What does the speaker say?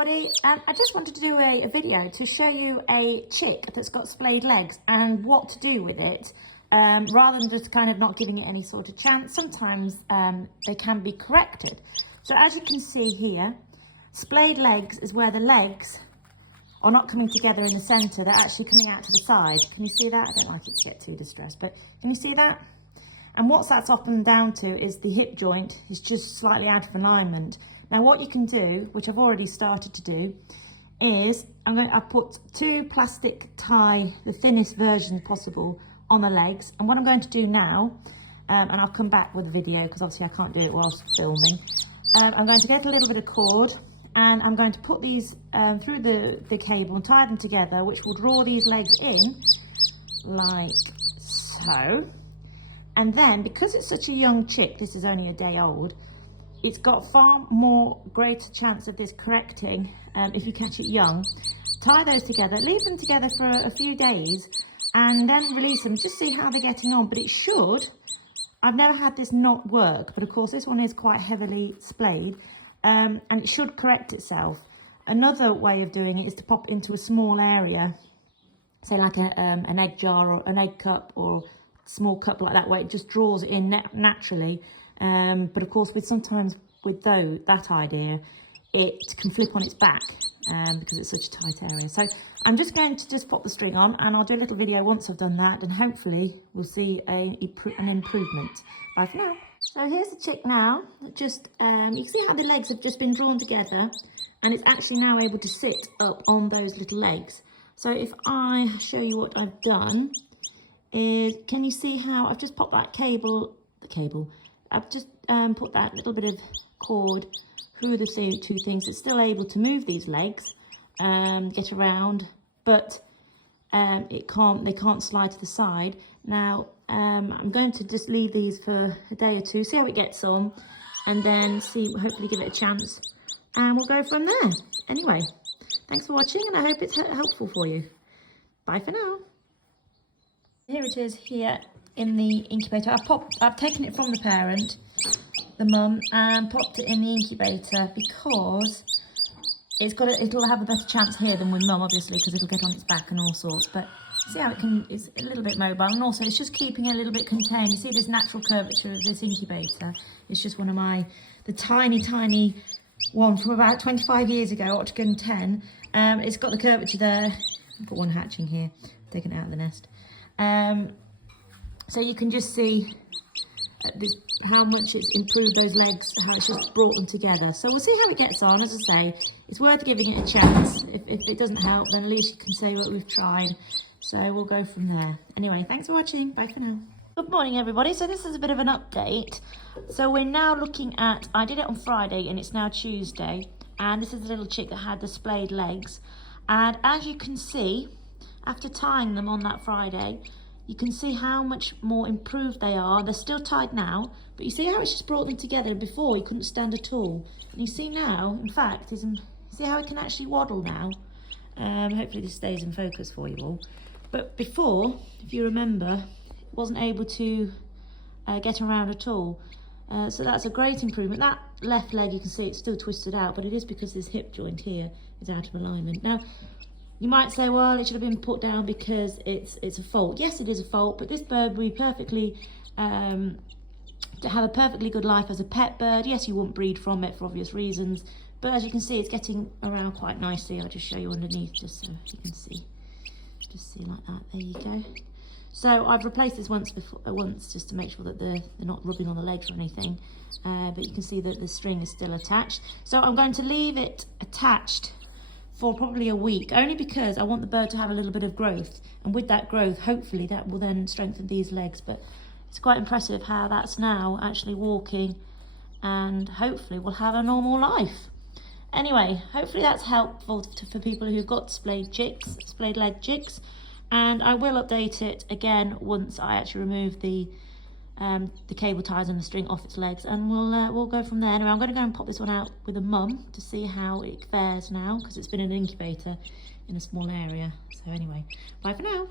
everybody. I just wanted to do a video to show you a chick that's got splayed legs and what to do with it, rather than just kind of not giving it any sort of chance. Sometimes they can be corrected. So as you can see here, splayed legs is where the legs are not coming together in the centre, they're actually coming out to the side. Can you see that? I don't like it to get too distressed, but can you see that? And what that's often down to is the hip joint is just slightly out of alignment. Now what you can do, which I've already started to do, is I've put two plastic tie, the thinnest version possible, on the legs. And what I'm going to do now, and I'll come back with a video because obviously I can't do it whilst filming. I'm going to get a little bit of cord and I'm going to put these through the cable and tie them together, which will draw these legs in like so. And then, because it's such a young chick, this is only a day old, it's got far more greater chance of this correcting if you catch it young. Tie those together, leave them together for a few days and then release them, just see how they're getting on. But it should, I've never had this not work, but of course this one is quite heavily splayed, and it should correct itself. Another way of doing it is to pop it into a small area, say like an egg jar or an egg cup or small cup like that, where it just draws it in naturally. But of course, sometimes with that idea, it can flip on its back because it's such a tight area. So I'm just going to just pop the string on, and I'll do a little video once I've done that, and hopefully we'll see an improvement. Bye for now. So here's the chick now. Just you can see how the legs have just been drawn together, and it's actually now able to sit up on those little legs. So if I show you what I've done, can you see how I've just popped that I've just put that little bit of cord through the two things. It's still able to move these legs, get around, but they can't slide to the side. Now I'm going to just leave these for a day or two, see how it gets on, and then hopefully give it a chance, and we'll go from there. Anyway, thanks for watching, and I hope it's helpful for you. Bye for now. Here it is here in the incubator. I've taken it from the parent, the mum, and popped it in the incubator because it'll have a better chance here than with mum, obviously, because it'll get on its back and all sorts. But see how it's a little bit mobile, and also it's just keeping it a little bit contained. You see this natural curvature of this incubator. It's just one of the tiny one from about 25 years ago, Octagon 10. It's got the curvature there. I've got one hatching here, taken it out of the nest. So you can just see how much it's improved those legs, how it's just brought them together. So we'll see how it gets on. As I say, it's worth giving it a chance. If it doesn't help, then at least you can say what we've tried. So we'll go from there. Anyway, thanks for watching. Bye for now. Good morning, everybody. So this is a bit of an update. So we're now looking at, I did it on Friday and it's now Tuesday. And this is the little chick that had the splayed legs. And as you can see, after tying them on that Friday, you can see how much more improved they are. They're still tied now, but you see how it's just brought them together. Before, he couldn't stand at all. And you see now, in fact, see how he can actually waddle now? Hopefully this stays in focus for you all. But before, if you remember, it wasn't able to get around at all. So that's a great improvement. That left leg, you can see it's still twisted out, but it is because this hip joint here is out of alignment. Now, you might say, well, it should have been put down because it's a fault. Yes, it is a fault, but this bird would be perfectly, to have a perfectly good life as a pet bird. Yes, you wouldn't breed from it for obvious reasons, but as you can see, it's getting around quite nicely. I'll just show you underneath just so you can see. Just see like that, there you go. So I've replaced this once just to make sure that they're not rubbing on the legs or anything, but you can see that the string is still attached. So I'm going to leave it attached for probably a week, only because I want the bird to have a little bit of growth, and with that growth hopefully that will then strengthen these legs. But it's quite impressive how that's now actually walking, and hopefully we'll have a normal life. Anyway, hopefully that's helpful for people who've got splayed leg chicks, and I will update it again once I actually remove the cable ties and the string off its legs, and we'll go from there. Anyway, I'm going to go and pop this one out with a mum to see how it fares now, because it's been in an incubator in a small area. So anyway, bye for now.